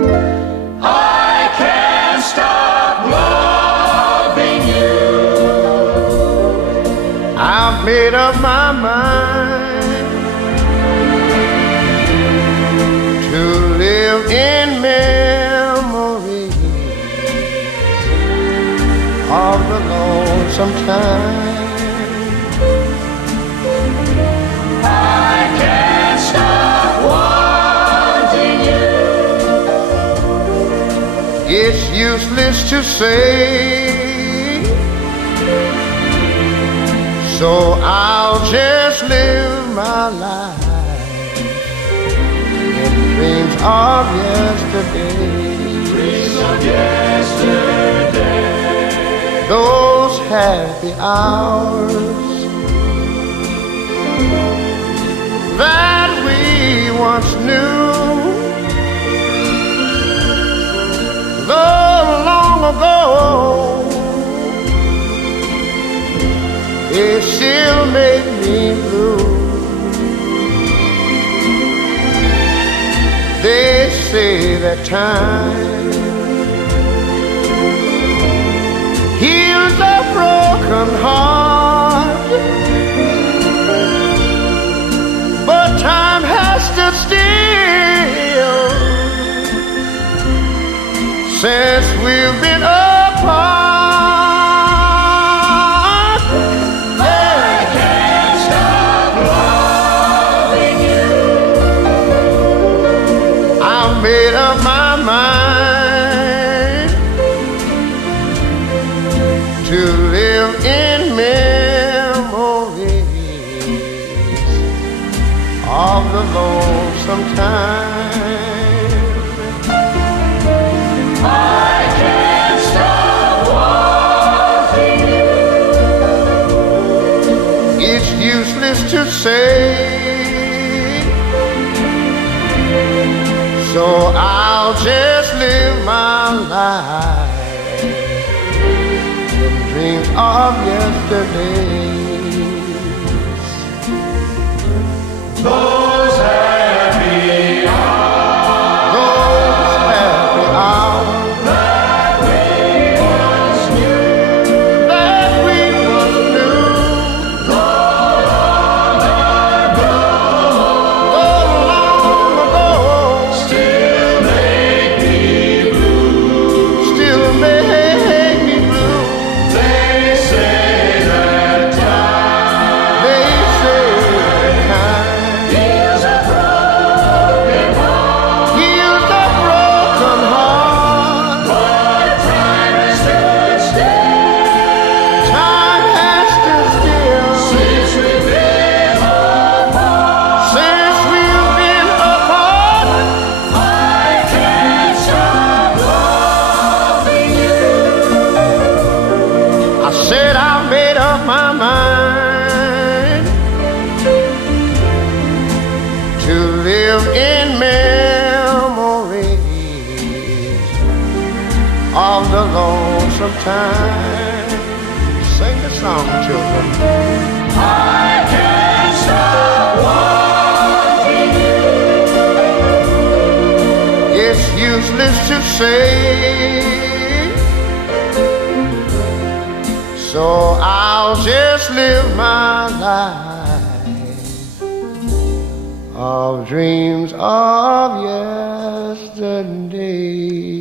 I can't stop loving you. I've made up my mind to live in memories of the lonesome time. I can't stop wanting you. It's useless to say, so I'll just live my life in dreams of yesterday. Dreams of yesterday. Those happy hours that we once knew, though long ago, they still make me blue. They say that time heals a broken heart, but time has stood still since we've been apart. I can't stop loving you. I've made up my mind to live in memories of the lonesome time. I can't stop wanting you. It's useless to say, so I'll just live my life in dreams of yesterdays. Those happy hours, Those happy hours that we once knew, that we once knew, though long ago, still make me blue. still make me blue. They say that time They say that time heals a broken heart, heals a broken heart. but time has stood still Time has stood still since we've been apart. since we've been apart. I can't stop loving you. I said I made up my mind to live in memories of the lonesome time. Sing the song, children. I can't stop wanting you. It's useless to say, so I'll just live my life of dreams of yesterday.